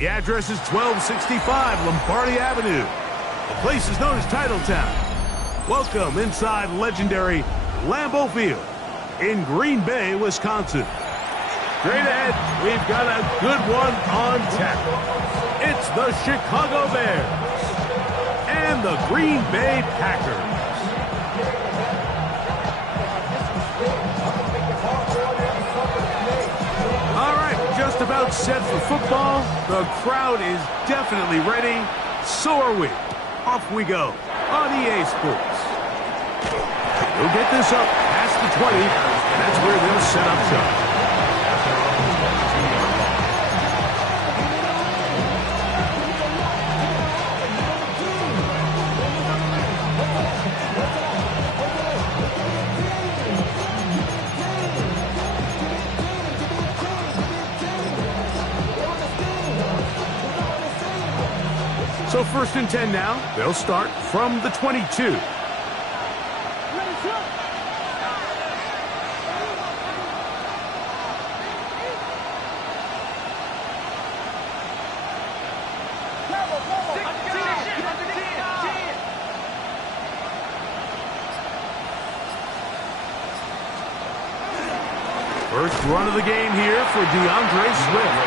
The address is 1265 Lombardi Avenue. The place is known as Titletown. Welcome inside legendary Lambeau Field in Green Bay, Wisconsin. Straight ahead, we've got a good one on tap. It's the Chicago Bears and the Green Bay Packers. All right, just about set for football. The crowd is definitely ready. So are we. Off we go on EA Sports. We'll get this up past the 20. That's where they'll set up shop. So 1st and 10 now. They'll start from the 22. First run of the game here for DeAndre Swift.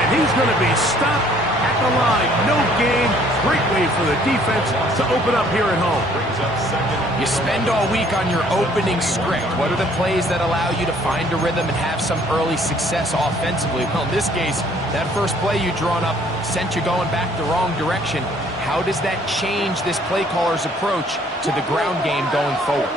And he's going to be stopped at the line. No gain. Great way for the defense to open up here at home. You spend all week on your opening script. What are the plays that allow you to find a rhythm and have some early success offensively? Well, in this case, that first play you drawn up sent you going back the wrong direction. How does that change this play caller's approach to the ground game going forward?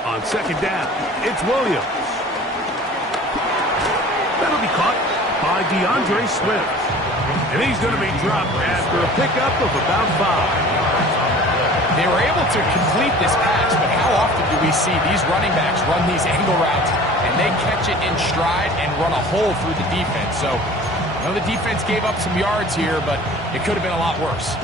On 2nd down, it's Williams. That'll be caught by DeAndre Swift. And he's going to be dropped after a pickup of about 5. They were able to complete this pass, but how often do we see these running backs run these angle routes and they catch it in stride and run a hole through the defense? So, I know the defense gave up some yards here, but it could have been a lot worse.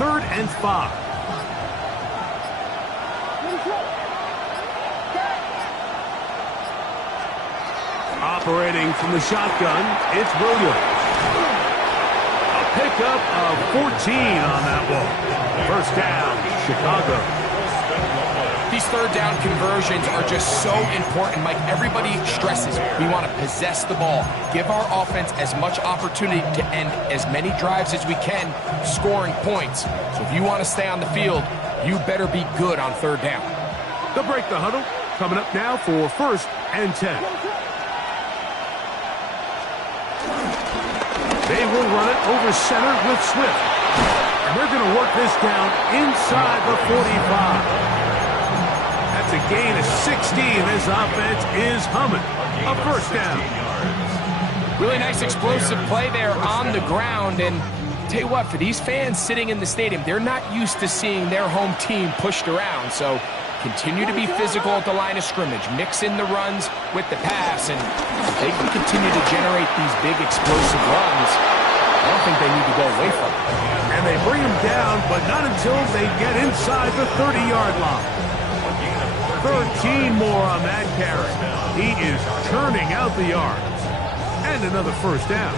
Third and 5. Operating from the shotgun, it's Williams. A pickup of 14 on that one. First down, Chicago. These third down conversions are just so important, Mike. Everybody stresses we want to possess the ball, give our offense as much opportunity to end as many drives as we can, scoring points. So if you want to stay on the field, you better be good on third down. They'll break the huddle. Coming up now for 1st and 10. They will run it over center with Swift. And they're going to work this down inside the 45. That's a gain of 16. This offense is humming. A first down. Really nice explosive play there on the ground. And tell you what, for these fans sitting in the stadium, they're not used to seeing their home team pushed around. So continue to be physical at the line of scrimmage. Mix in the runs with the pass. And if they can continue to generate these big explosive runs, I don't think they need to go away from it. And they bring him down, but not until they get inside the 30-yard line. 13 more on that carry. He is turning out the yards. And another first down.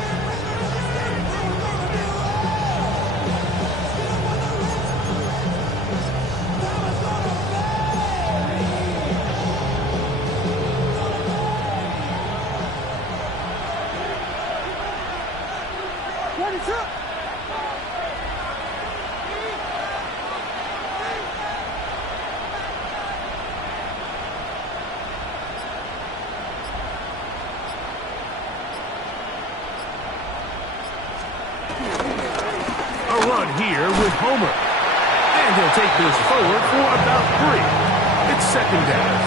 A run here with Homer. And he'll take this forward for about 3. It's 2nd down.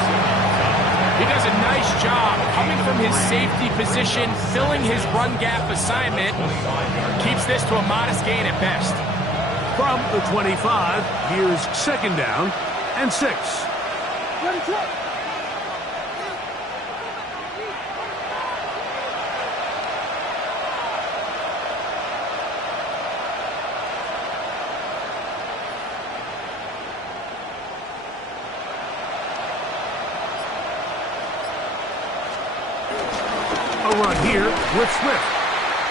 He does a nice job coming from his safety position, filling his run gap assignment. Keeps this to a modest gain at best. from the 25. Here's second down and 6. A run here with Swift.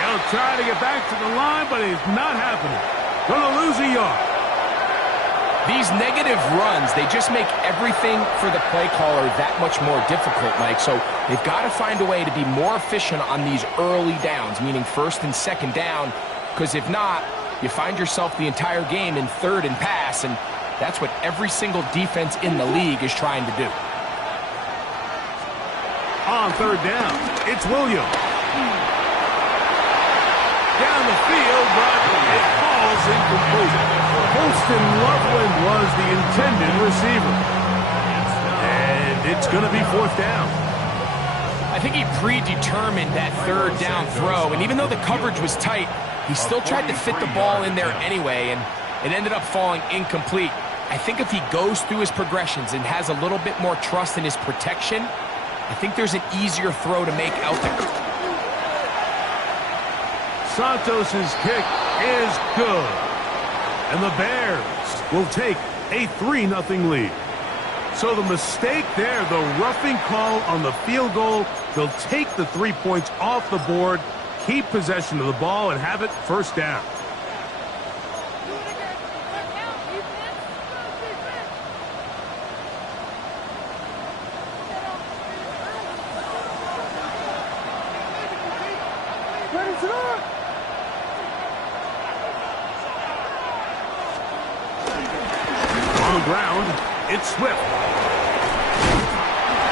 He'll try to get back to the line, but it's not happening. Gonna lose a yard. These negative runs, they just make everything for the play caller that much more difficult, Mike. So they've got to find a way to be more efficient on these early downs, meaning first and second down, because if not, you find yourself the entire game in third and pass, and that's what every single defense in the league is trying to do. On third down, it's Williams. Down the field, but it falls incomplete. Holston Loveland was the intended receiver. And it's going to be fourth down. I think he predetermined that third down throw, and even though the coverage was tight, he still tried to fit the ball in there anyway, and it ended up falling incomplete. I think if he goes through his progressions and has a little bit more trust in his protection, I think there's an easier throw to make out there. Santos' kick is good. And the Bears will take a 3-0 lead. So the mistake there, the roughing call on the field goal, they'll take the 3 points off the board, keep possession of the ball, and have it first down. On the ground, it's Swift.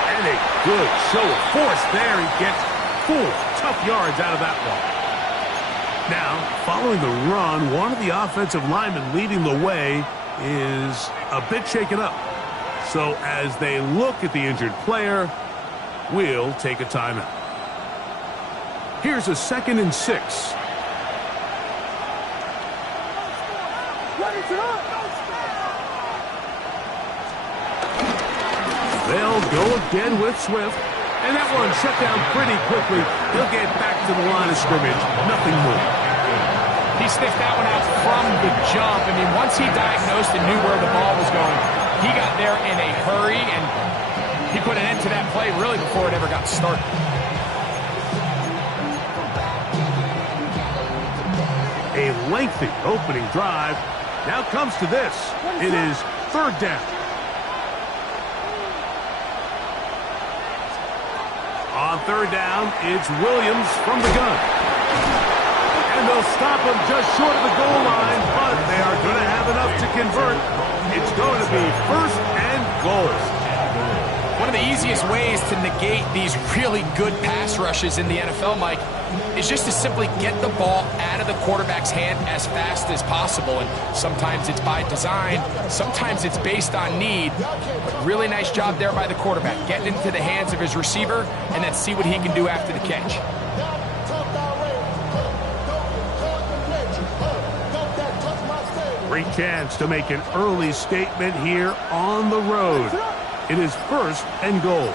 And a good show of force there. He gets 4 tough yards out of that one. Now, following the run, one of the offensive linemen leading the way is a bit shaken up. So as they look at the injured player, we'll take a timeout. Here's a 2nd and 6. They'll go again with Swift. And that one shut down pretty quickly. He'll get back to the line of scrimmage. Nothing more. He sniffed that one out from the jump. I mean, once he diagnosed and knew where the ball was going, he got there in a hurry, and he put an end to that play really before it ever got started. A lengthy opening drive. Now comes to this. It is third down. On third down, it's Williams from the gun. And they'll stop him just short of the goal line, but they are going to have enough to convert. It's going to be first and goal. One of the easiest ways to negate these really good pass rushes in the NFL, Mike, is just to simply get the ball out of the quarterback's hand as fast as possible. And sometimes it's by design, sometimes it's based on need. But really nice job there by the quarterback, getting into the hands of his receiver, and then see what he can do after the catch. Great chance to make an early statement here on the road. It is first and goal.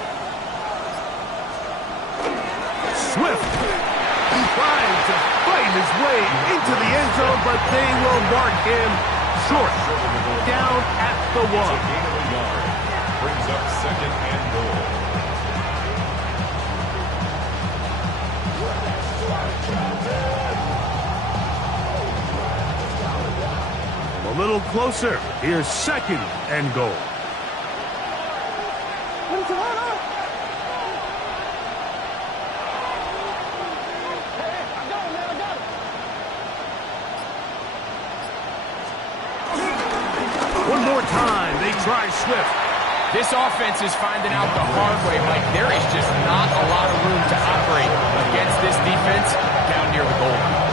Swift trying to fight his way into the end zone, but they will mark him short. Down at the 1. Brings up second and goal. A little closer. Here's second and goal. One more time, they try Swift. This offense is finding out the hard way, Mike. There is just not a lot of room to operate against this defense down near the goal line.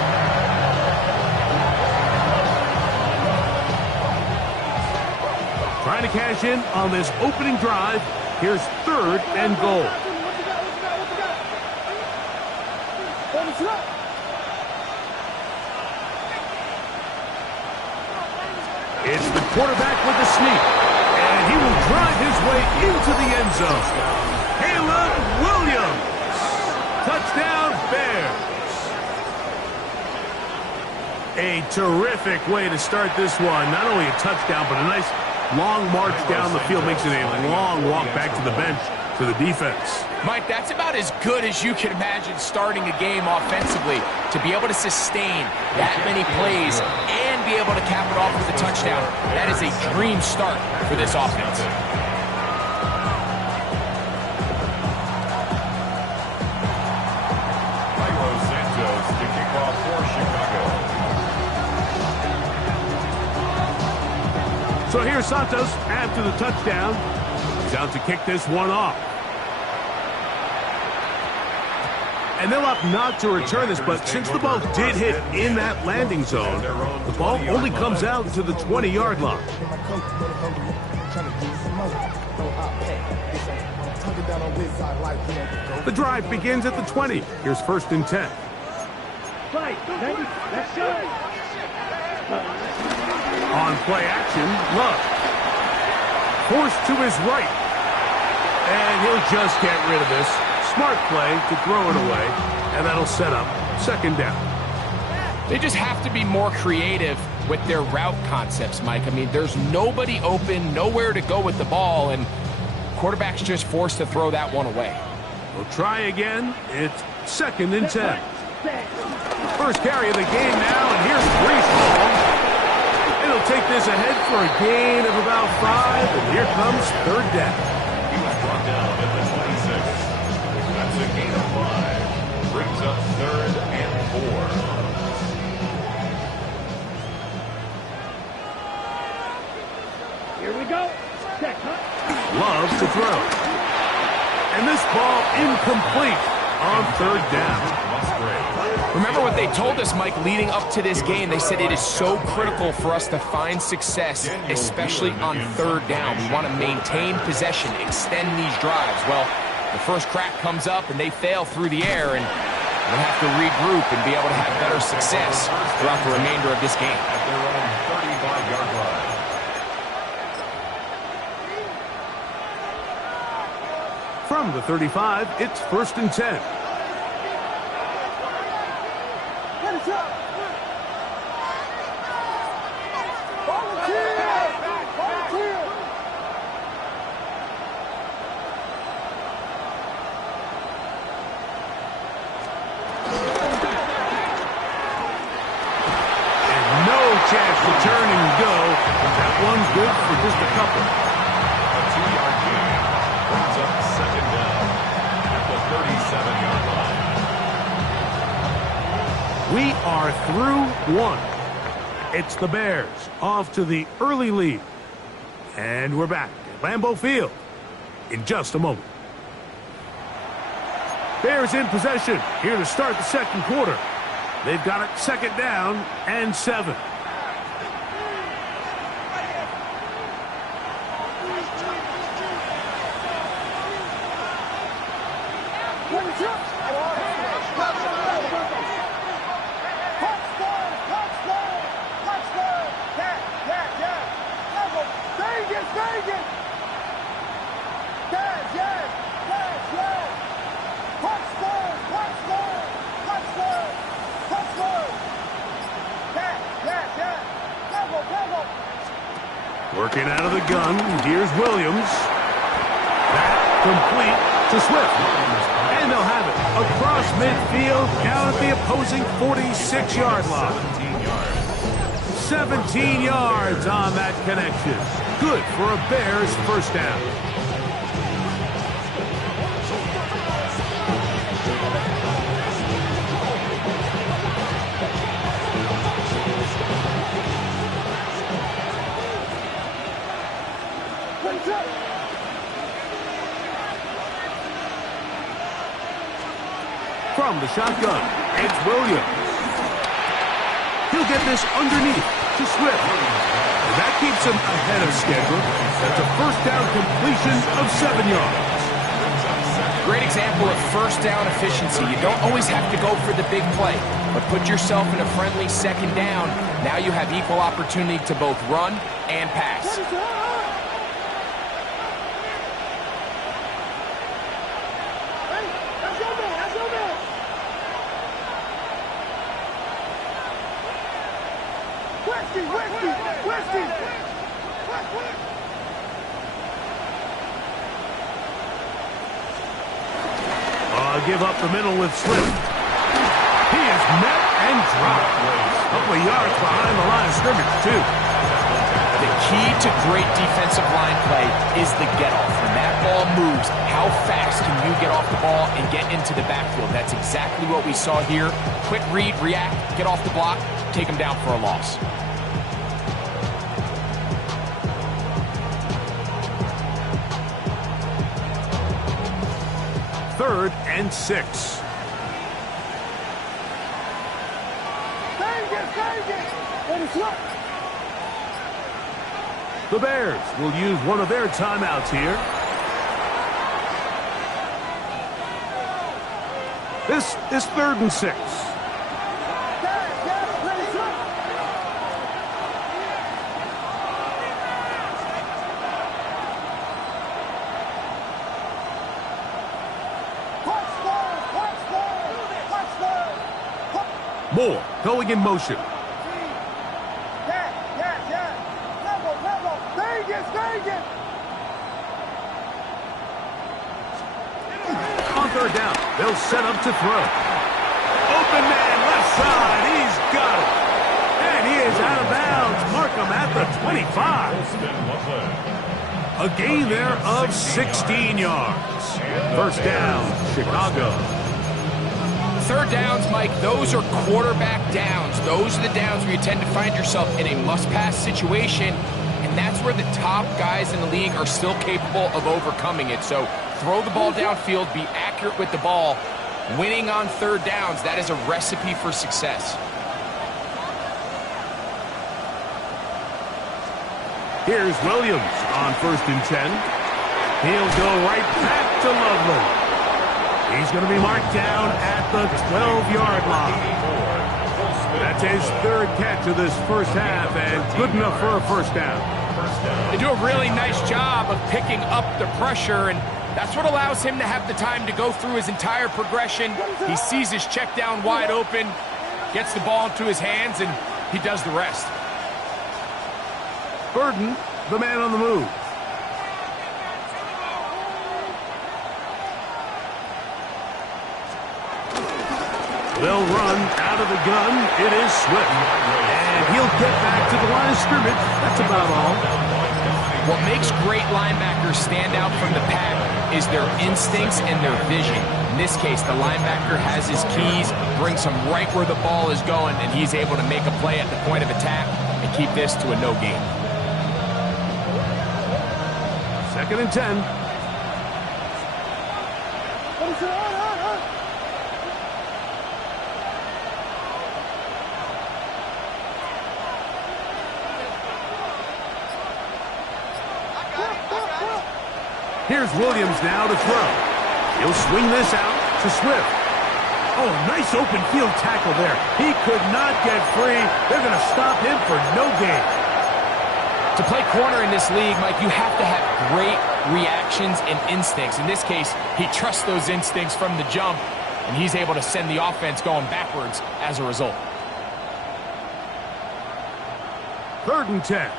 Trying to cash in on this opening drive. Here's third and goal. It's the quarterback with the sneak, and he will drive his way into the end zone. Caleb Williams. Touchdown, Bears. A terrific way to start this one. Not only a touchdown, but a nice long march down the field. Makes it a long walk back to the bench for the defense. Mike, that's about as good as you can imagine starting a game offensively. To be able to sustain that many plays and be able to cap it off with a touchdown, that is a dream start for this offense. To kick off for Chicago. So here's Santos after the touchdown. He's out to kick this one off. And they'll opt not to return this, but since the ball did hit in that landing zone, the ball only comes out to the 20-yard line. The drive begins at the 20. Here's 1st and 10. On play action, Love. Forced to his right. And he'll just get rid of this. Smart play to throw it away, and that'll set up 2nd down. They just have to be more creative with their route concepts, Mike. I mean, there's nobody open, nowhere to go with the ball, and quarterback's just forced to throw that one away. We'll try again. It's 2nd and 10. First carry of the game now, and here's Brees Hall. It'll take this ahead for a gain of about 5, and here comes 3rd down. He was brought down at the 26. That's a gain of 5. Brings up 3rd and 4. Here we go. Check, huh? Love to throw. And this ball incomplete on 3rd down. Remember what they told us, Mike, leading up to this game. They said it is so critical for us to find success, especially on 3rd down. We want to maintain possession, extend these drives. Well, the first crack comes up, and they fail through the air, and they'll have to regroup and be able to have better success throughout the remainder of this game. At their own 35-yard line. From the 35, it's 1st and 10. Chance to turn and go. That one's good for just a couple. A 2-yard gain brings up 2nd down at the 37-yard line. We are through 1. It's the Bears off to the early lead. And we're back at Lambeau Field in just a moment. Bears in possession here to start the 2nd quarter. They've got it 2nd down and 7. Working out of the gun, here's Williams. That complete to Swift. And they'll have it across midfield, down at the opposing 46-yard line. 17 yards on that connection. Good for a Bears 1st down. From the shotgun, it's Williams. He'll get this underneath to Swift. And that keeps him ahead of schedule. That's a 1st down completion of 7 yards. Great example of first down efficiency. You don't always have to go for the big play, but put yourself in a friendly second down. Now you have equal opportunity to both run and pass. Give up the middle with Swift. He is met and dropped. A couple of yards behind the line of scrimmage, too. The key to great defensive line play is the get-off. When that ball moves, how fast can you get off the ball and get into the backfield? That's exactly what we saw here. Quick read, react, get off the block, take him down for a loss. Third and 6. The Bears will use one of their timeouts here. This is 3rd and 6. Moore going in motion. On 3rd down, they'll set up to throw. Open man, left side, he's got it. And he is out of bounds. Mark him at the 25. A gain there of 16 yards. 1st down, Chicago. 3rd downs, Mike, those are quarterback downs. Those are the downs where you tend to find yourself in a must-pass situation, and that's where the top guys in the league are still capable of overcoming it. So throw the ball downfield, be accurate with the ball. Winning on 3rd downs, that is a recipe for success. Here's Williams on 1st and 10. He'll go right back to Lovely. He's going to be marked down at the 12-yard line. That's his 3rd catch of this first half, and good enough for a 1st down. They do a really nice job of picking up the pressure, and that's what allows him to have the time to go through his entire progression. He sees his check down wide open, gets the ball into his hands, and he does the rest. Burden, the man on the move. They'll run out of the gun. It is Swift. And he'll get back to the line of scrimmage. That's about all. What makes great linebackers stand out from the pack is their instincts and their vision. In this case, the linebacker has his keys, brings him right where the ball is going, and he's able to make a play at the point of attack and keep this to a no gain. 2nd and 10. Here's Williams now to throw. He'll swing this out to Swift. Oh, nice open field tackle there. He could not get free. They're going to stop him for no gain. To play corner in this league, Mike, you have to have great reactions and instincts. In this case, he trusts those instincts from the jump, and he's able to send the offense going backwards as a result. 3rd and 10.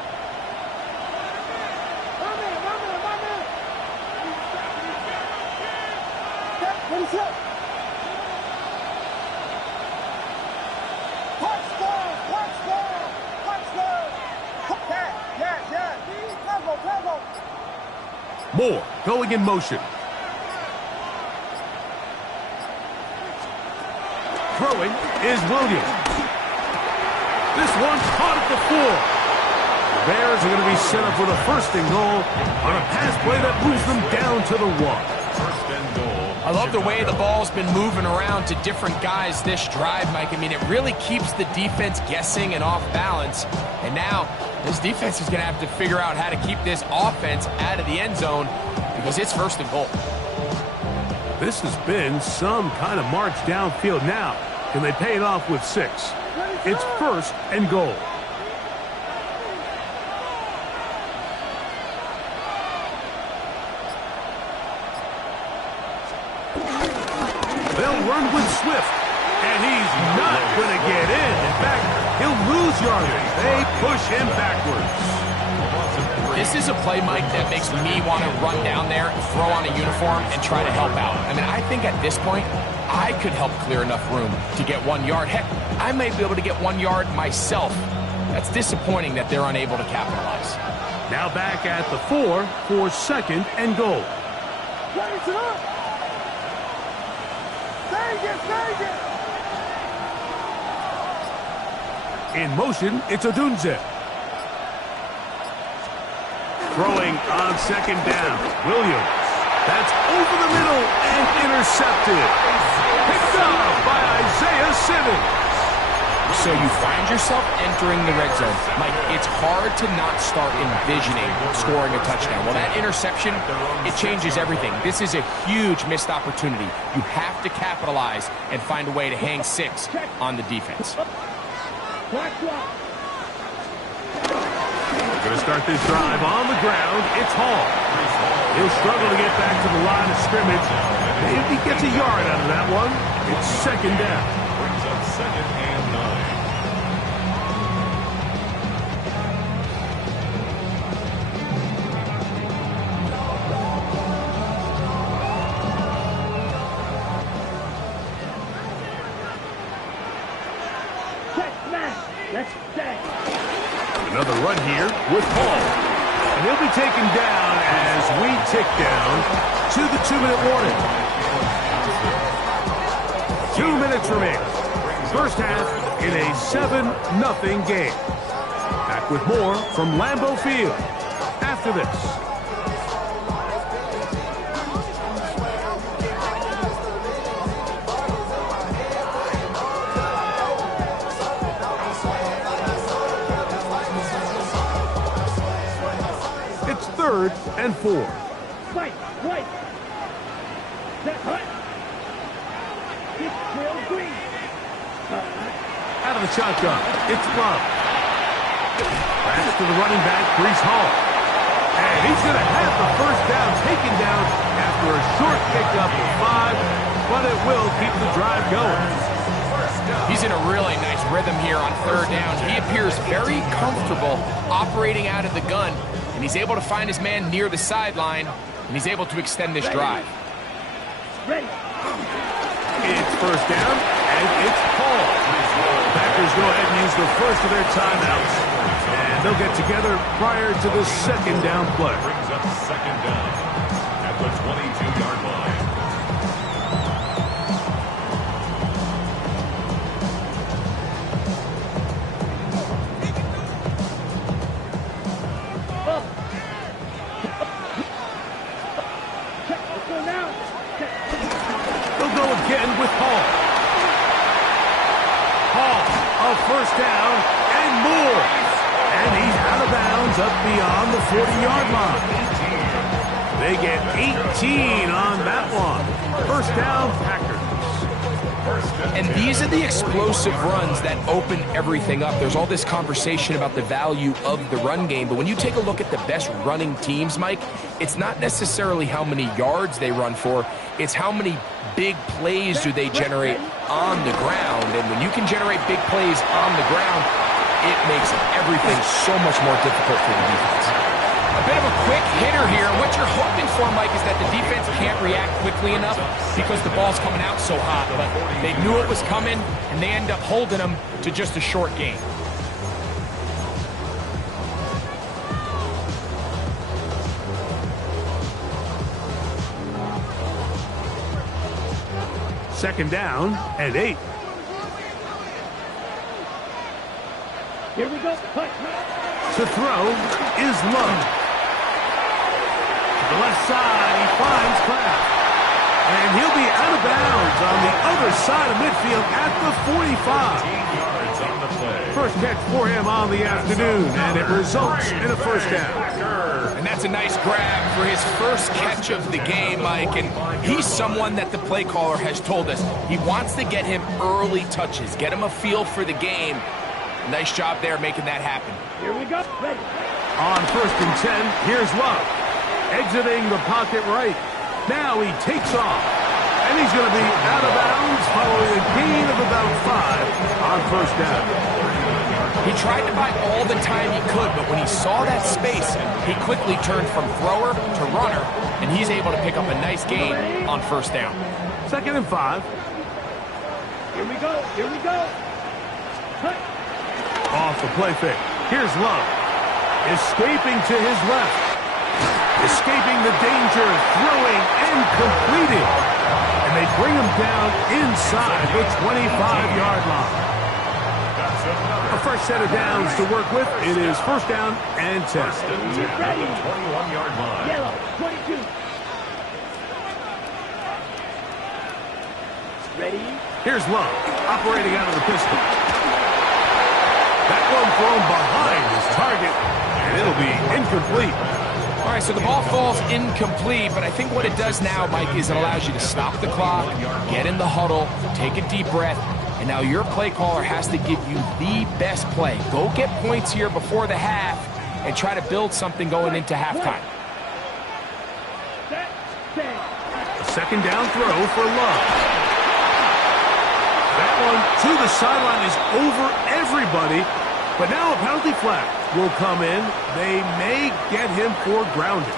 Moore going in motion. Throwing is Williams. This one caught at the 4. The Bears are going to be set up with a 1st and goal on a pass play that moves them down to the 1. 1st and goal. I love the way the ball's been moving around to different guys this drive, Mike. I mean, it really keeps the defense guessing and off balance. And now, this defense is going to have to figure out how to keep this offense out of the end zone because it's 1st and goal. This has been some kind of march downfield now. Can they pay it off with 6? It's 1st and goal. They'll run with Swift, and he's not going to get in. In fact, he'll lose yardage. They push him backwards. This is a play, Mike, that makes me want to run down there, throw on a uniform, and try to help out. I mean, I think at this point, I could help clear enough room to get 1 yard. Heck, I may be able to get 1 yard myself. That's disappointing that they're unable to capitalize. Now back at the 4 for 2nd and goal. In motion, it's Odunze. Throwing on 2nd down. Williams. That's over the middle and intercepted. Picked up by Isaiah Simmons. So you find yourself entering the red zone. Mike, it's hard to not start envisioning scoring a touchdown. Well, that interception, it changes everything. This is a huge missed opportunity. You have to capitalize and find a way to hang 6 on the defense. Going to start this drive on the ground. It's Hall. He'll struggle to get back to the line of scrimmage. Maybe he gets a yard out of that one. It's 2nd down. Brings up 2nd and 9. Another run here with Hall. And he'll be taken down as we tick down to the 2-minute warning. 2 minutes remaining. First half in a 7-0 game. Back with more from Lambeau Field after this. It's 3rd and 4. Right. Out of the shotgun, it's Love. Pass to the running back, Breece Hall. And he's going to have the 1st down taken down after a short pickup of 5, but it will keep the drive going. He's in a really nice rhythm here on 3rd down. He appears very comfortable operating out of the gun, and he's able to find his man near the sideline, and he's able to extend this drive. It's 1st down, and it's Hall. Packers go ahead and use the first of their timeouts, and they'll get together prior to the 2nd down play. Brings up 2nd down at the 22-yard line. They'll go again with Hall. Hall, a 1st down and more. And he's out of bounds up beyond the 40-yard line. They get 18 on that one. 1st down, Packers. And these are the explosive runs that open everything up. There's all this conversation about the value of the run game, but when you take a look at the best running teams, Mike, it's not necessarily how many yards they run for, it's how many big plays do they generate on the ground. And when you can generate big plays on the ground, it makes everything so much more difficult for the defense. A bit of a quick hitter here. What you're hoping for, Mike, is that the defense can't react quickly enough because the ball's coming out so hot. But they knew it was coming, and they end up holding them to just a short gain. Second down and 8. Here we go. To throw is Love. To the left side, he finds Kraft. And he'll be out of bounds on the other side of midfield at the 45. 15 yards on the play. First catch for him on the afternoon, and it results in a first down. And that's a nice grab for his first catch of the game, Mike. And he's someone that the play caller has told us he wants to get him early touches, get him a feel for the game. Nice job there making that happen. Here we go. Ready. On 1st and 10, here's Love. Exiting the pocket right. Now he takes off. And he's going to be out of bounds following a gain of about 5 on first down. He tried to buy all the time he could, but when he saw that space, he quickly turned from thrower to runner, and he's able to pick up a nice gain on first down. 2nd and 5. Here we go. Here we go. Cut. Off the play fake. Here's Love. Escaping to his left. Escaping the danger, throwing and completing. And they bring him down inside the 25-yard line. A fresh set of downs to work with. It is first down and 10. At the 21-yard line. Yellow. 22. Ready. Here's Love, operating out of the pistol. That one thrown behind his target, and it'll be incomplete. All right, so the ball falls incomplete, but I think what it does now, Mike, is it allows you to stop the clock, get in the huddle, take a deep breath, and now your play caller has to give you the best play. Go get points here before the half and try to build something going into halftime. A second down throw for Love. That one to the sideline is over everybody, but now a penalty flag will come in. They may get him for grounding.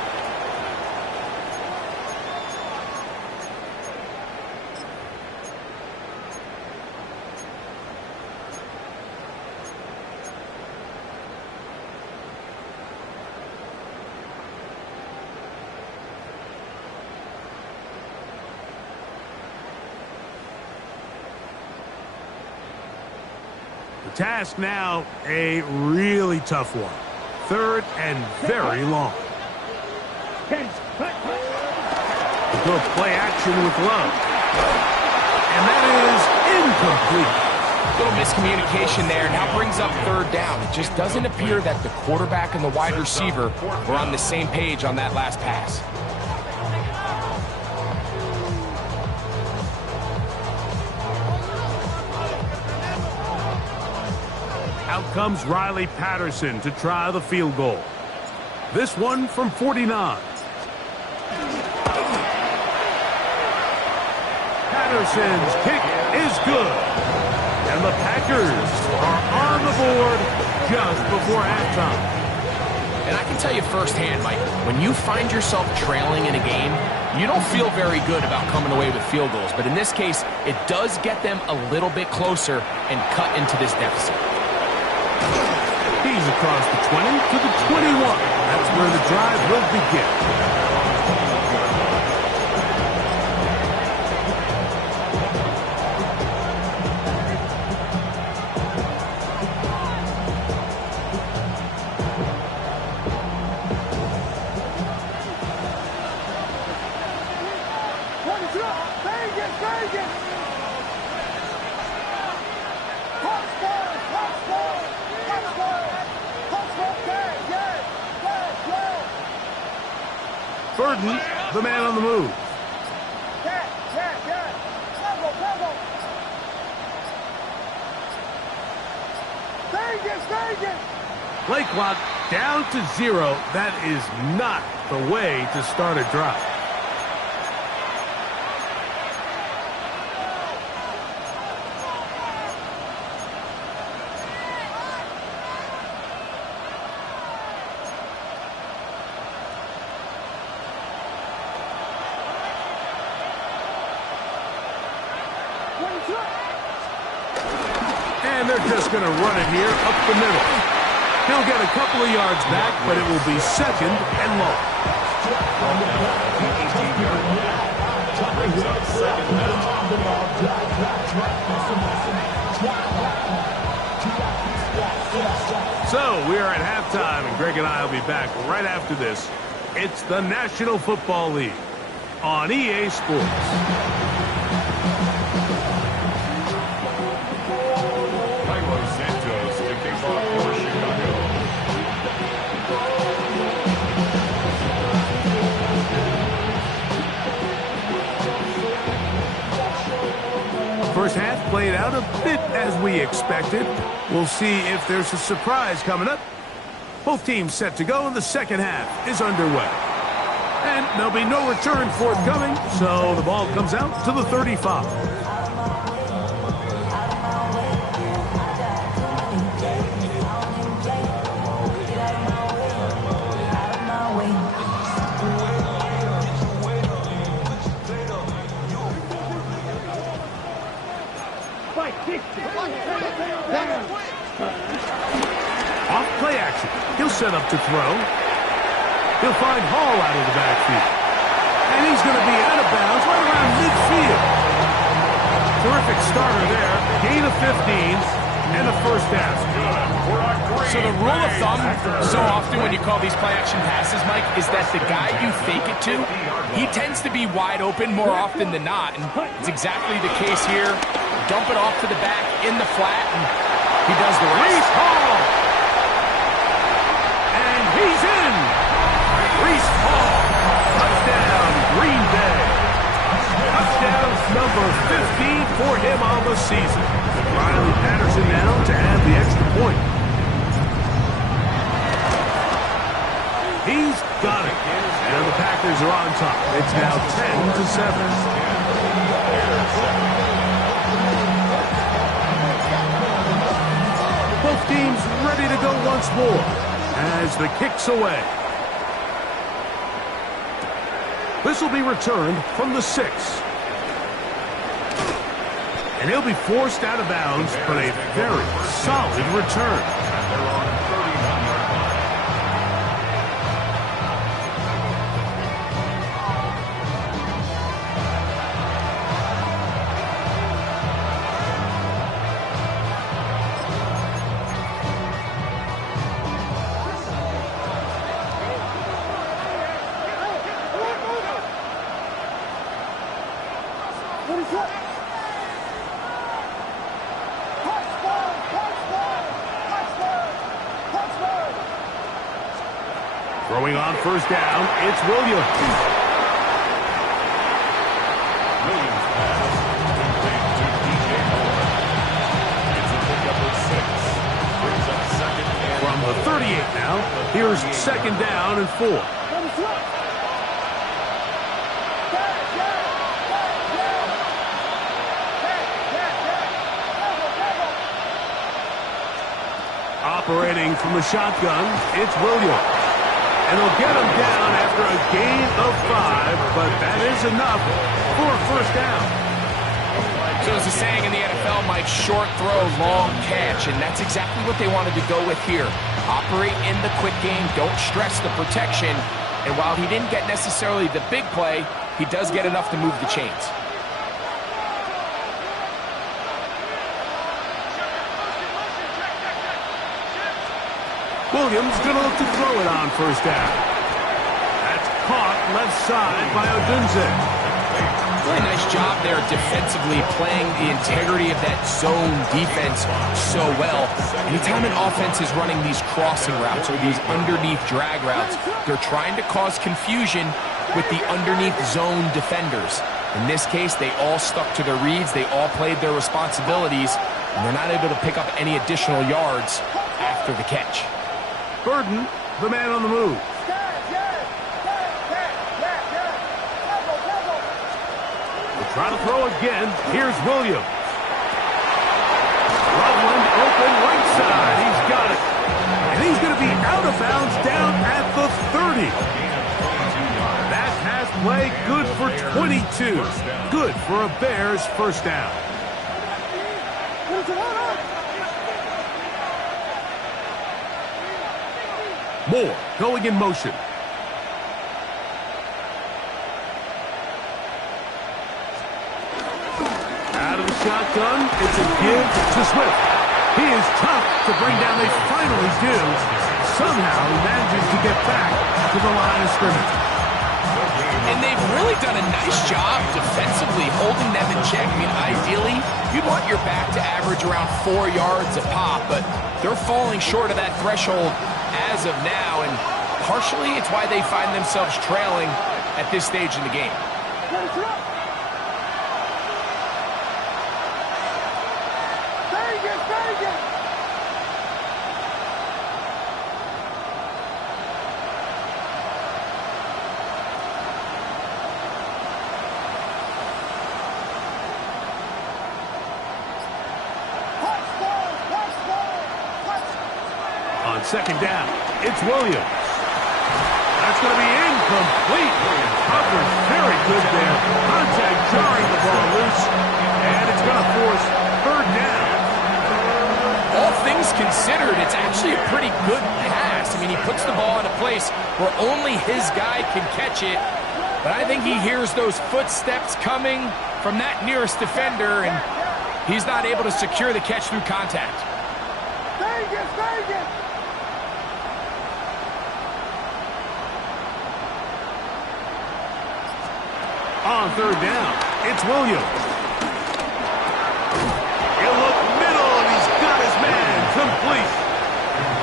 The task now, a really tough one. 3rd and very long. Good play action with Love. And that is incomplete. Little miscommunication there, now brings up 3rd down. It just doesn't appear that the quarterback and the wide receiver were on the same page on that last pass. Out comes Riley Patterson to try the field goal. This one from 49. Patterson's kick is good. And the Packers are on the board just before halftime. And I can tell you firsthand, Mike, when you find yourself trailing in a game, you don't feel very good about coming away with field goals. But in this case, it does get them a little bit closer and cut into this deficit. He's across the 20 to the 21. That's where the drive will begin. Burden, the man on the move. Play clock down to 0. That is not the way to start a drive. And they're just going to run it here up the middle. He'll get a couple of yards back, but it will be 2nd and long. So we are at halftime, and Greg and I will be back right after this. It's the National Football League. on EA Sports. Carlos Santos to kick off for Chicago. First half played out a bit as we expected. We'll see if there's a surprise coming up. Both teams set to go, and the second half is underway. And there'll be no return forthcoming, so the ball comes out to the 35. Off play action. He'll set up to throw. He'll find Hall out of the backfield. And he's going to be out of bounds right around midfield. Terrific starter there. Gain of 15 and a first down. So the rule of thumb, so often when you call these play-action passes, Mike, is that the guy you fake it to, he tends to be wide open more often than not. And it's exactly the case here. Dump it off to the back in the flat, and he does the rest. Reese Hall! And he's in! Reese Hall! Touchdown, Green Bay! Touchdown number 15 for him on the season. Riley Patterson now to add the extra point. He's got it. And the Packers are on top. It's now 10-7. Both teams ready to go once more as the kick's away. This will be returned from the 6. And he'll be forced out of bounds, but a very solid return. They're on 39-yard line. Throwing on first down, it's Williams. Williams pass complete to DJ Moore. It's a pickup of 6. Brings up second and From the 38 now, here's second down and 4. Operating from the shotgun, it's Williams. And they'll get him down after a gain of 5, but that is enough for a first down. So there's a saying in the NFL, Mike, short throw, long catch, and that's exactly what they wanted to go with here. Operate in the quick game, don't stress the protection, and while he didn't get necessarily the big play, he does get enough to move the chains. Williams going to look to throw it on first down. That's caught left side by Odunze. Really nice job there defensively, playing the integrity of that zone defense so well. Anytime an offense is running these crossing routes or these underneath drag routes, they're trying to cause confusion with the underneath zone defenders. In this case, they all stuck to their reads, they all played their responsibilities, and they're not able to pick up any additional yards after the catch. Burden, the man on the move. We'll try to throw again. Here's Williams. Loveland open right side. He's got it. And he's going to be out of bounds down at the 30. That has play good for 22. Good for a Bears first down. Moore going in motion. Out of the shotgun, it's a give to Swift. He is tough to bring down. They finally do. Somehow he manages to get back to the line of scrimmage. And they've really done a nice job defensively holding them in check. I mean, ideally, you'd want your back to average around 4 yards a pop, but they're falling short of that threshold as of now, and partially it's why they find themselves trailing at this stage in the game. On second down, it's Williams. That's going to be incomplete. Covered very good there. Contact jarring the ball loose, and it's going to force third down. All things considered, it's actually a pretty good pass. I mean, he puts the ball in a place where only his guy can catch it, but I think he hears those footsteps coming from that nearest defender, and he's not able to secure the catch through contact. On third down, it's Williams. He'll look middle, and he's got his man complete.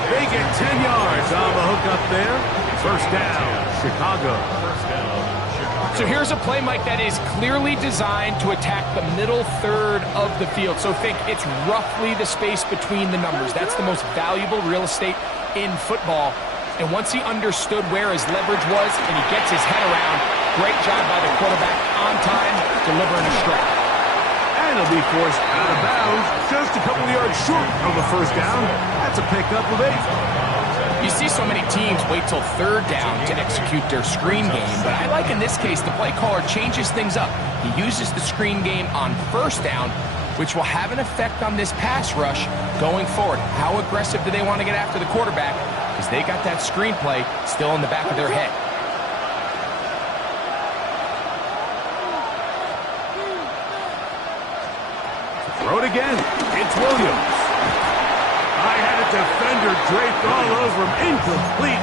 They get 10 yards on the hook up there. First down, Chicago. So here's a play, Mike, that is clearly designed to attack the middle third of the field. So think it's roughly the space between the numbers. That's the most valuable real estate in football. And once he understood where his leverage was and he gets his head around, great job by the quarterback on time, delivering a strike. And he'll be forced out of bounds just a couple of yards short of a first down. That's a pickup of 8. You see so many teams wait till third down to execute their screen game, but I like in this case the play caller changes things up. He uses the screen game on first down, which will have an effect on this pass rush going forward. How aggressive do they want to get after the quarterback? Because they got that screen play still in the back of their head. Throw it again. It's Williams. I had a defender draped all over him. Incomplete.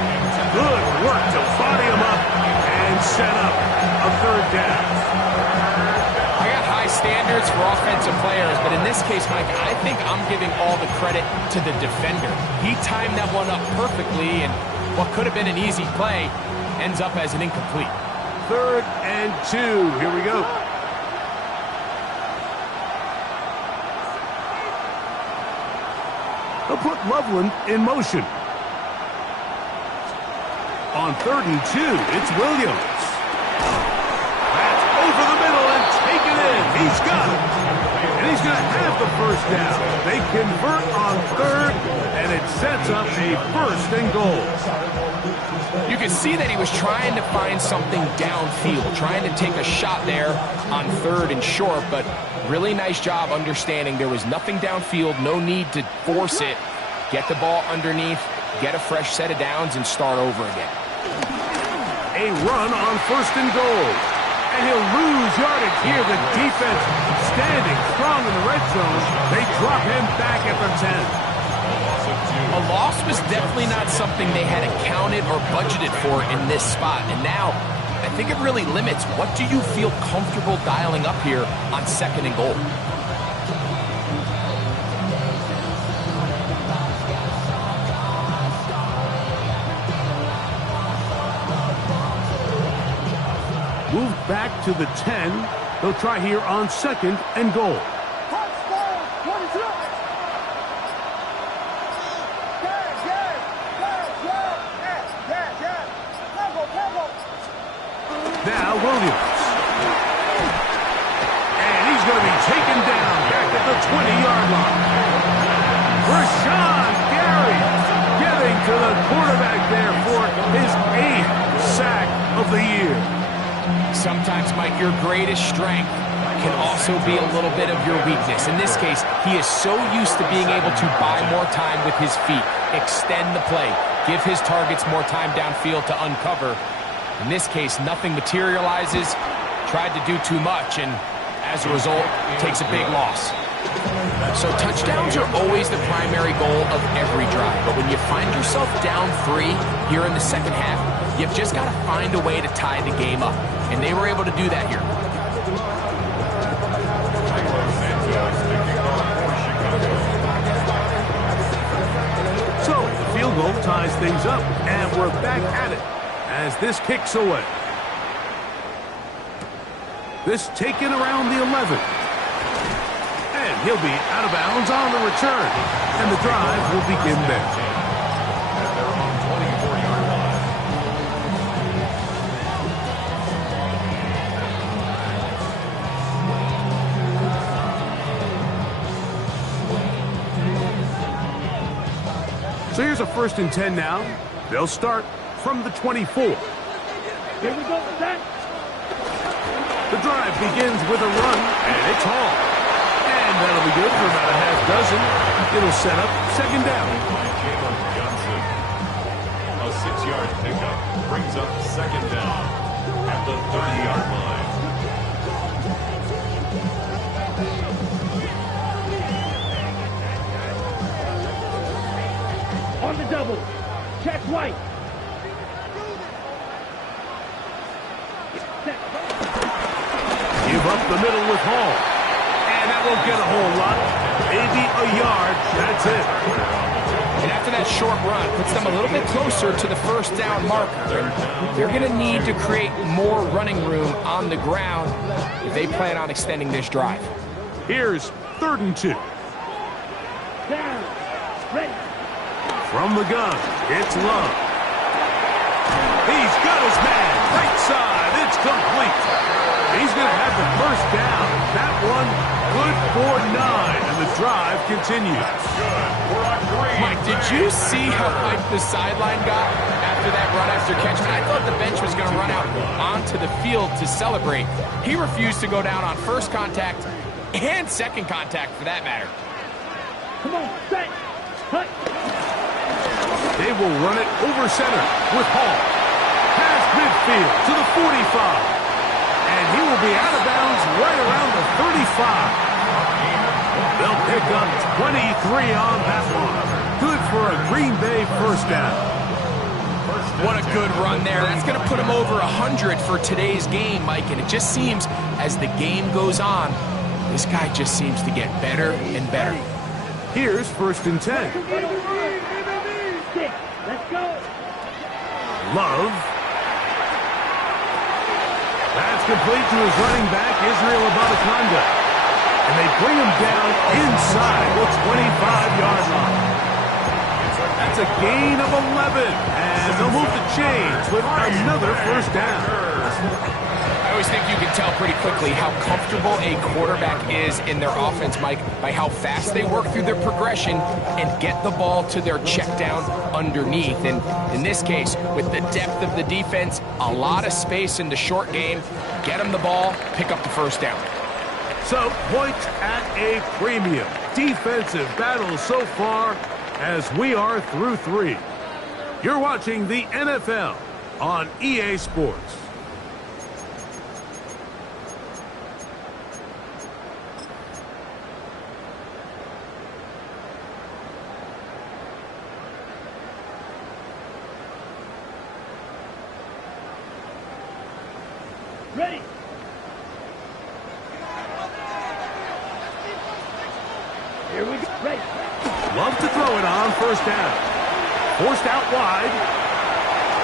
Good work to body him up and set up a third down. I got high standards for offensive players, but in this case, Mike, I think I'm giving all the credit to the defender. He timed that one up perfectly, and what could have been an easy play ends up as an incomplete. 3rd and 2. Here we go. They'll put Loveland in motion. On 3rd and 2, it's Williams. That's over the middle and taken in. He's got it. And he's going to have the first down. They convert on 3rd, and it sets up a 1st and goal. You can see that he was trying to find something downfield, trying to take a shot there on 3rd and short, but really nice job understanding there was nothing downfield, no need to force it. Get the ball underneath, get a fresh set of downs, and start over again. A run on 1st and goal. And he'll lose yardage here. The defense standing strong in the red zone. They drop him back at the 10. A loss was definitely not something they had accounted or budgeted for in this spot. And now, I think it really limits what do you feel comfortable dialing up here on 2nd and goal. Moved back to the 10. They'll try here on 2nd and goal. Now Williams. And he's going to be taken down back at the 20-yard line. Rashawn Gary getting to the quarterback there for his 8th sack of the year. Sometimes, Mike, your greatest strength can also be a little bit of your weakness. In this case, he is so used to being able to buy more time with his feet, extend the play, give his targets more time downfield to uncover. In this case, nothing materializes, tried to do too much, and as a result, takes a big loss. So touchdowns are always the primary goal of every drive, but when you find yourself down 3 here in the second half, You've just got to find a way to tie the game up, and they were able to do that here. So the field goal ties things up, and we're back at it as this kicks away. This taken around the 11. And he'll be out of bounds on the return. And the drive will begin there. At their own 24-yard line. So here's a 1st and 10 now. They'll start from the 24. Here we go, set. The drive begins with a run, and it's Hall. And that'll be good for about a half dozen. It'll set up 2nd down. By Caleb Johnson. A 6-yard pickup brings up 2nd down at the 30-yard line. On the double. Check White. Give up the middle with Hall. And that won't get a whole lot. Maybe a yard. That's it. And after that short run, puts them a little bit closer to the 1st down marker. And they're going to need to create more running room on the ground if they plan on extending this drive. Here's 3rd and 2. Down. Ready. From the gun, it's Love. He's got his man. Right side. It's complete. He's going to have the 1st down. That one good for 9. And the drive continues. Mike, did you see how hyped the sideline got after that run after catch? I thought the bench was going to run out onto the field to celebrate. He refused to go down on 1st contact and 2nd contact for that matter. Come on, set. Cut. They will run it over center with Hall. Past midfield to the 45. And he will be out of bounds right around the 35. They'll pick up 23 on that one. Good for a Green Bay 1st down. What a good run there. That's going to put him over 100 for today's game, Mike. And it just seems as the game goes on, this guy just seems to get better and better. Here's 1st and 10. Let's go. Love. That's complete to his running back, Israel Abanikanda. And they bring him down inside the 25-yard line. That's a gain of 11. And they'll move the chains with another 1st down. I always think you can tell pretty quickly how comfortable a quarterback is in their offense, Mike, by how fast they work through their progression and get the ball to their check down underneath. And in this case, with the depth of the defense, a lot of space in the short game, get them the ball, pick up the 1st down. So, points at a premium. Defensive battle so far as we are through 3. You're watching the NFL on EA Sports. Ready. Here we go. Ready. Love to throw it on 1st down. Forced out wide.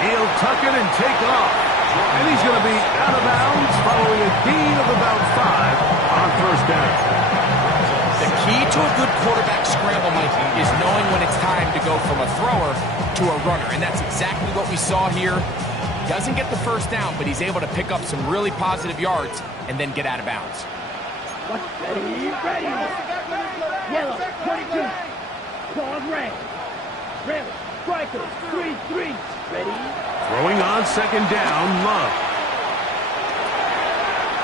He'll tuck it and take off. And he's going to be out of bounds following a gain of about 5 on 1st down. The key to a good quarterback scramble, Mike, is knowing when it's time to go from a thrower to a runner. And that's exactly what we saw here. Doesn't get the 1st down, but he's able to pick up some really positive yards and then get out of bounds. Ready, ready. Yellow, 22. Claws red. Red, striker, 3-3. Ready. Throwing on 2nd down, Love.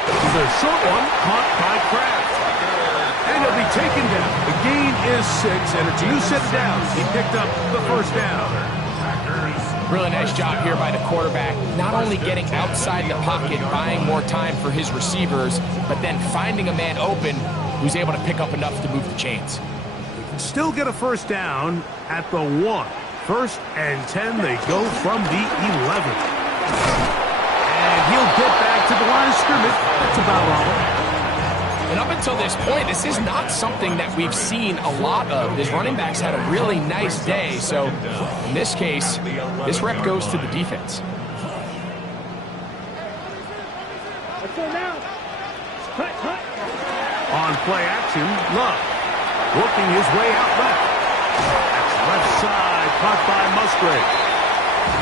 This is a short one, caught by Kraft. And he'll be taken down. The gain is 6, and it's a new set of downs. He picked up the 1st down. Really nice job here by the quarterback, not only getting outside the pocket, buying more time for his receivers, but then finding a man open who's able to pick up enough to move the chains. Still get a 1st down at the 1. 1st and 10, they go from the 11. he'll get back to the line of scrimmage. That's about all. And up until this point, this is not something that we've seen a lot of. His running backs had a really nice day. So in this case, this rep goes to the defense. Let's go now. Cut, cut. On play action, Love working his way out left. That's left side, caught by Musgrave.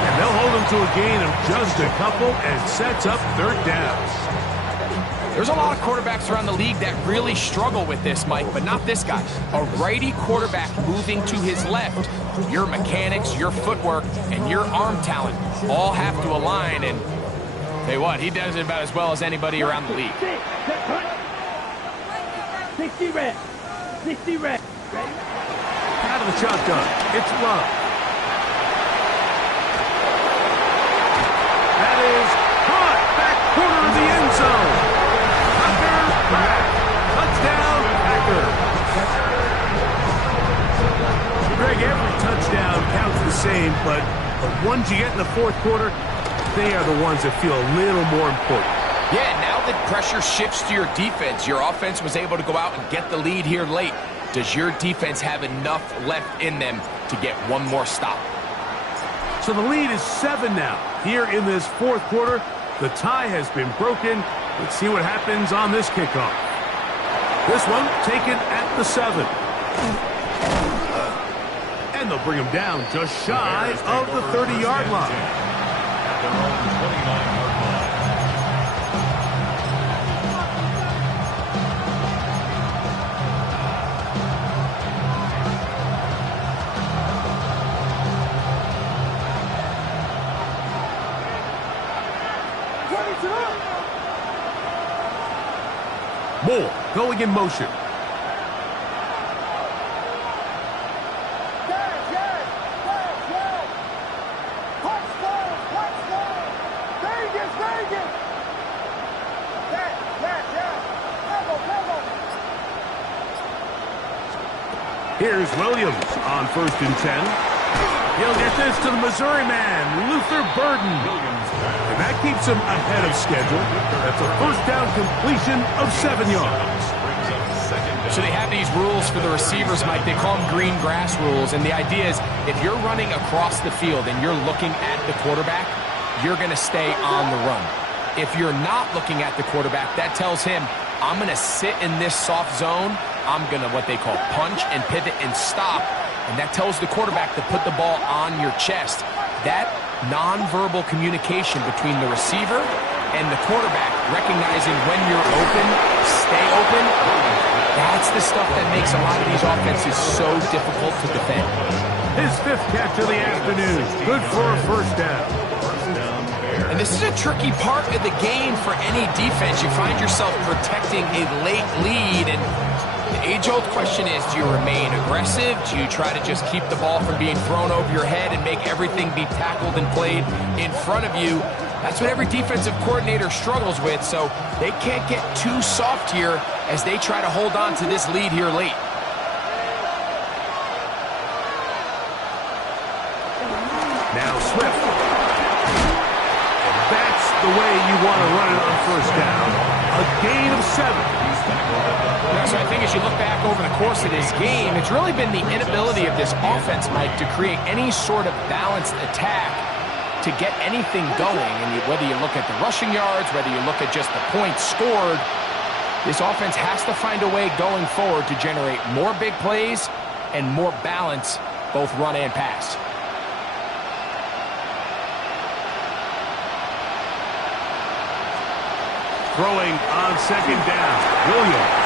And they'll hold him to a gain of just a couple and sets up third down. There's a lot of quarterbacks around the league that really struggle with this, Mike, but not this guy. A righty quarterback moving to his left. Your mechanics, your footwork, and your arm talent all have to align. And tell you what, he does it about as well as anybody around the league. 60 reps. 60 reps. Ready? Out of the shotgun, it's Love. That is caught back corner of the end zone. Packers back. Touchdown, Packers. Greg, every touchdown counts the same, but the ones you get in the fourth quarter, they are the ones that feel a little more important. Yeah, now that pressure shifts to your defense, your offense was able to go out and get the lead here late. Does your defense have enough left in them to get one more stop? So the lead is 7 now. Here in this fourth quarter, the tie has been broken. Let's see what happens on this kickoff. This one taken at the 7. And they'll bring him down just shy of the 30-yard line. At their own 29-yard line. Moore going in motion. Here's Williams on 1st and 10. He'll get this to the Missouri man, Luther Burden. And that keeps him ahead of schedule. That's a first down completion of 7 yards. So they have these rules for the receivers, Mike. They call them green grass rules. And the idea is if you're running across the field and you're looking at the quarterback, you're going to stay on the run. If you're not looking at the quarterback, that tells him, I'm going to sit in this soft zone. I'm going to what they call punch and pivot and stop. And that tells the quarterback to put the ball on your chest. That nonverbal communication between the receiver and the quarterback, recognizing when you're open, stay open, that's the stuff that makes a lot of these offenses so difficult to defend. His 5th catch of the afternoon. Good for a first down. And this is a tricky part of the game for any defense. You find yourself protecting a late lead, and the age-old question is, do you remain aggressive? Do you try to just keep the ball from being thrown over your head and make everything be tackled and played in front of you? That's what every defensive coordinator struggles with, so they can't get too soft here as they try to hold on to this lead here late. Now Swift. And that's the way you want to run it on first down. A gain of 7. Yeah, so I think as you look back over the course of this game, it's really been the inability of this offense, Mike, to create any sort of balanced attack to get anything going. And whether you look at the rushing yards, whether you look at just the points scored, this offense has to find a way going forward to generate more big plays and more balance, both run and pass. Throwing on 2nd down. Williams.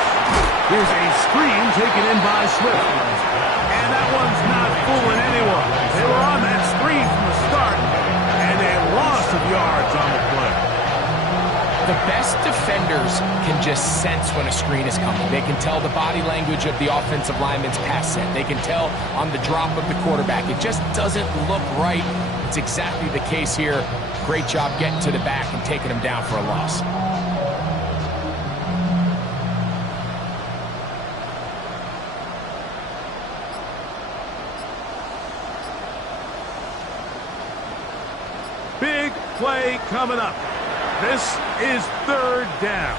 Here's a screen taken in by Swift. And that one's not fooling anyone. They were on that screen from the start, and a loss of yards on the play. The best defenders can just sense when a screen is coming. They can tell the body language of the offensive lineman's pass set. They can tell on the drop of the quarterback. It just doesn't look right. It's exactly the case here. Great job getting to the back and taking him down for a loss. Big play coming up. This is third down.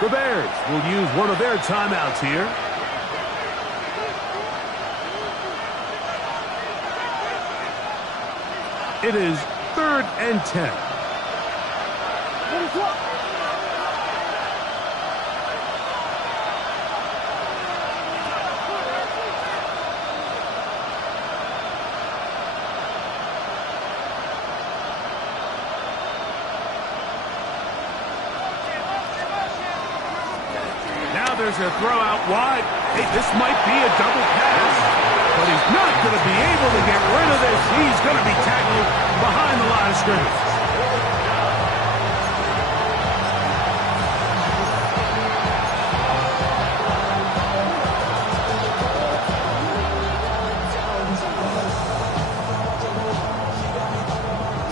The Bears will use one of their timeouts here. It is 3rd and 10. Now there's a throw out wide. Hey, this might be a double pass, but he's not going to be able to get rid of this. He's going to be tackled behind the line of scrimmage.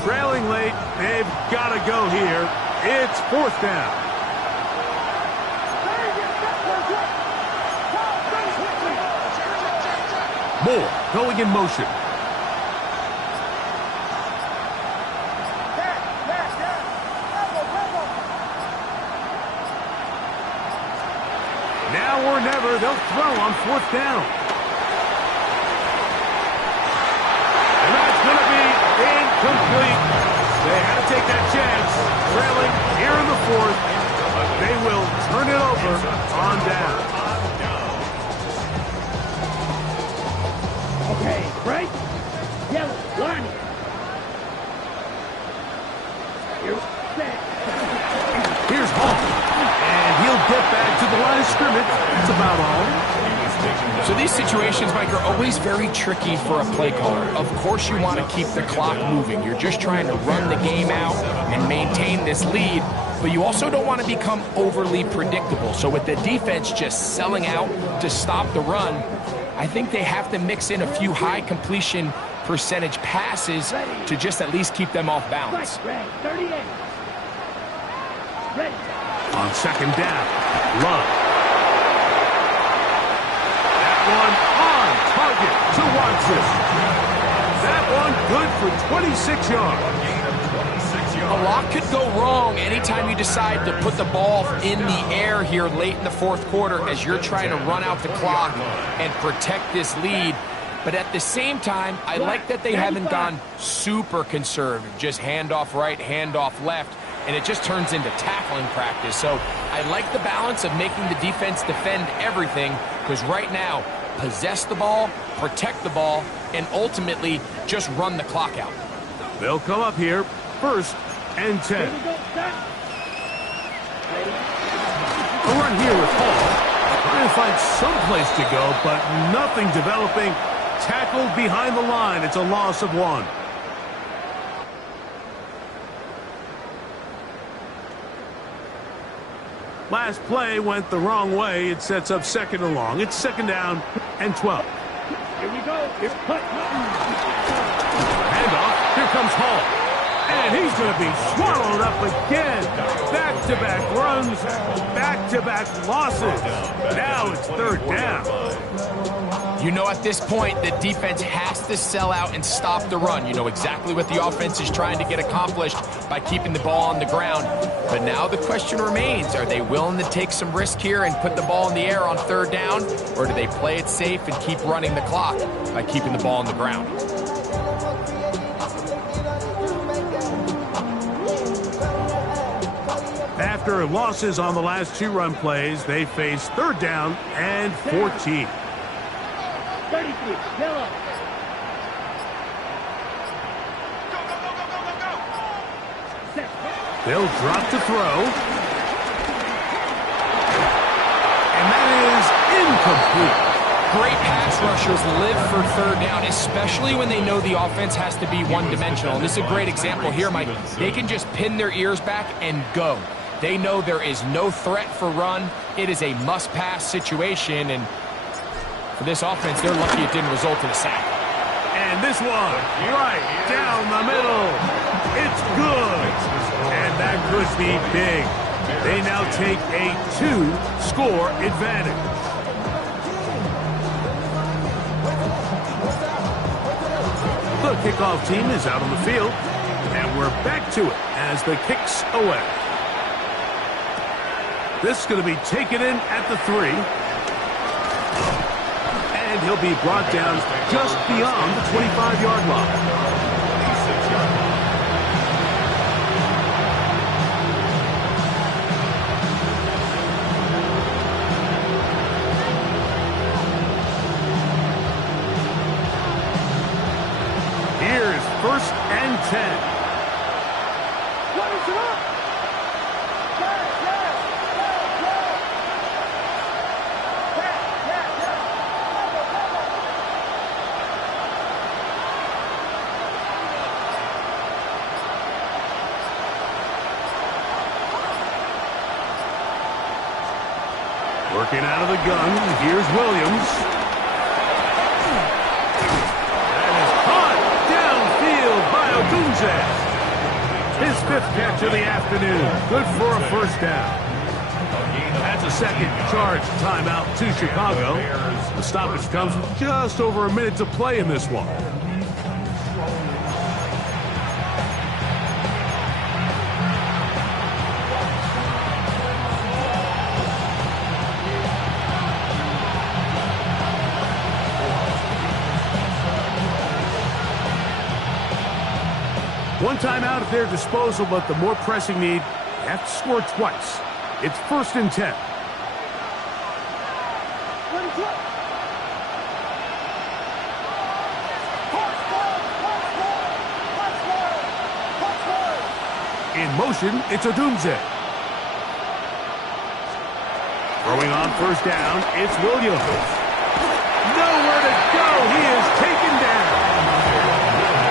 Trailing late, they've got to go here. It's 4th down. Moore going in motion. Now or never, they'll throw on 4th down. And that's going to be incomplete. They had to take that chance. Trailing here in the 4th. They will turn it over on down. Okay, right? Yellow, line. Here's Hall. And he'll get back to the line of scrimmage. That's about all. So these situations, Mike, are always very tricky for a play caller. Of course you want to keep the clock moving. You're just trying to run the game out and maintain this lead, but you also don't want to become overly predictable. So with the defense just selling out to stop the run, I think they have to mix in a few high completion percentage passes to just at least keep them off balance. On 2nd down, Love. That one on target to Watson. That one good for 26 yards. A lot could go wrong anytime you decide to put the ball in the air here late in the 4th quarter as you're trying to run out the clock and protect this lead. But at the same time, I like that they haven't gone super conservative, just handoff right, handoff left, and it just turns into tackling practice. So I like the balance of making the defense defend everything, because right now, possess the ball, protect the ball, and ultimately just run the clock out. They'll come up here, 1st and 10. A run here with Hall. Trying to find some place to go, but nothing developing. Tackled behind the line. It's a loss of 1. Last play went the wrong way. It sets up 2nd and long. It's 2nd down and 12. Here we go. Here's cut. Handoff. Here comes Hall. And he's going to be swallowed up again. Back-to-back runs, back-to-back losses. Now it's 3rd down. You know, at this point, the defense has to sell out and stop the run. You know exactly what the offense is trying to get accomplished by keeping the ball on the ground. But now the question remains, are they willing to take some risk here and put the ball in the air on 3rd down? Or do they play it safe and keep running the clock by keeping the ball on the ground? After losses on the last 2 run plays, they face 3rd down and 14. 33, yellow. They'll drop to throw. And that is incomplete. Great pass rushers live for 3rd down, especially when they know the offense has to be one-dimensional. And this is a great example here, Mike. They can just pin their ears back and go. They know there is no threat for run. It is a must-pass situation, and for this offense, they're lucky it didn't result in a sack. And this one, right down the middle. It's good. And that could be big. They now take a 2-score advantage. The kickoff team is out on the field. And we're back to it as the kick's away. This is going to be taken in at the 3. And he'll be brought down just beyond the 25-yard line. 26-yard line. Here's 1st and 10. What is it up? Working out of the gun, here's Williams. That is caught downfield by Odunze. His 5th catch of the afternoon. Good for a 1st down. That's a second charge timeout to Chicago. The stoppage comes with just over a minute to play in this one. One timeout at their disposal, but the more pressing need, they have to score twice. It's 1st and 10. In motion, it's Odunze. Throwing on 1st down, it's Williams. Nowhere to go. He is taken down.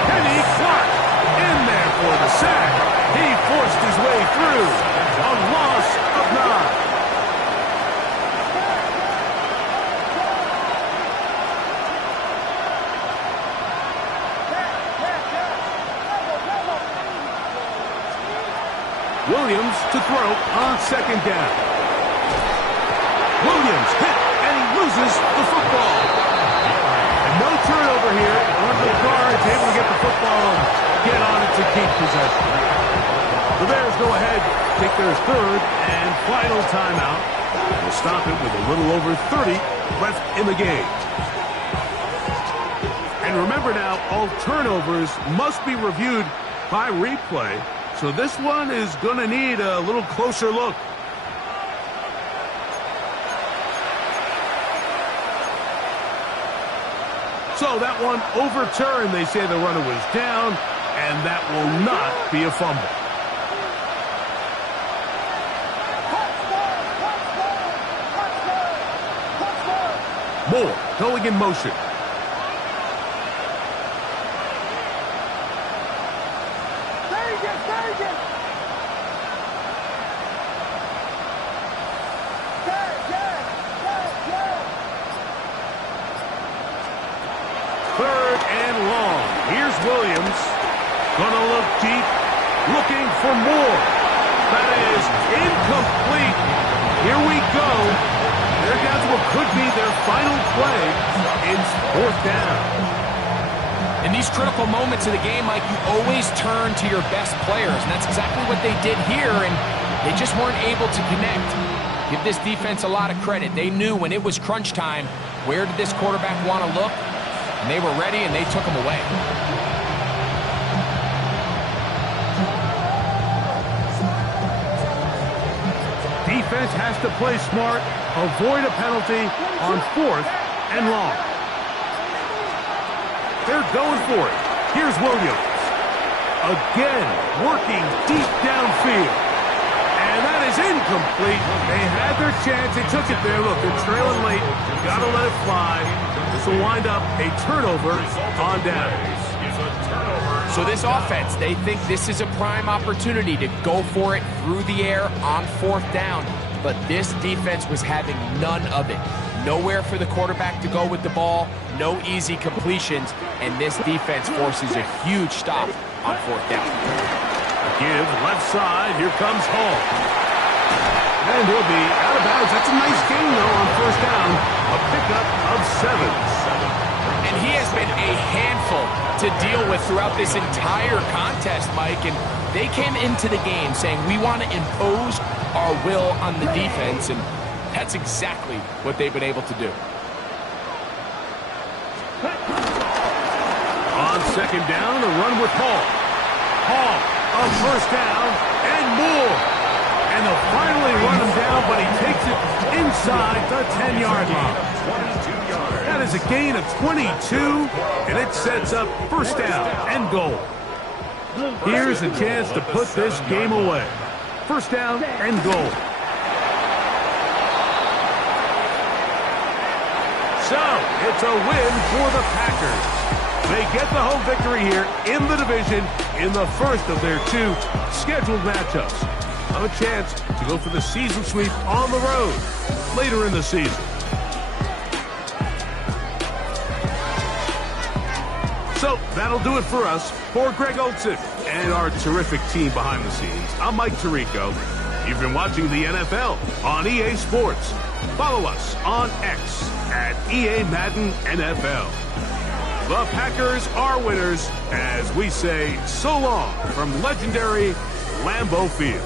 Kenny Clark in there for the sack. He forced his way through. A loss of 9. Williams to throw on 2nd down. Williams hit, and he loses the football. And no turnover here. One of the guards able to get the football and get on it to keep possession. The Bears go ahead, take their 3rd and final timeout. We'll stop it with a little over 30 left in the game. And remember now, all turnovers must be reviewed by replay. So this one is going to need a little closer look. So that one overturned. They say the runner was down, and that will not be a fumble. Moore going in motion. Williams gonna look deep, looking for more. That is incomplete. Here we go. They're down to what could be their final play. It's 4th down. In these critical moments of the game, Mike, you always turn to your best players, and that's exactly what they did here, and they just weren't able to connect. Give this defense a lot of credit. They knew when it was crunch time, where did this quarterback want to look, and they were ready, and they took him away. Defense has to play smart, avoid a penalty on 4th and long. They're going for it. Here's Williams. Again, working deep downfield. And that is incomplete. They had their chance. They took it there. Look, they're trailing late. Got to let it fly. This will wind up a turnover on down. So this offense, they think this is a prime opportunity to go for it through the air on 4th down. But this defense was having none of it. Nowhere for the quarterback to go with the ball, no easy completions, and this defense forces a huge stop on 4th down. Give left side, here comes Hall. And he'll be out of bounds. That's a nice gain, though, on 1st down. A pickup of 7. And he has been a handful to to deal with throughout this entire contest, Mike, and they came into the game saying we want to impose our will on the defense, and that's exactly what they've been able to do. On second down, a run with Hall. Hall, a first down, and more. And they'll finally run him down, but he takes it inside the 10-yard line. 22 yards. That is a gain of 22, and it sets up first down and goal. Here's a chance to put this game away. First down and goal. So, it's a win for the Packers. They get the home victory here in the division in the first of their 2 scheduled matchups. Have a chance to go for the season sweep on the road later in the season. So, that'll do it for us. For Greg Olson and our terrific team behind the scenes, I'm Mike Tirico. You've been watching the NFL on EA Sports. Follow us on X at EA Madden NFL. The Packers are winners as we say so long from legendary Lambeau Field.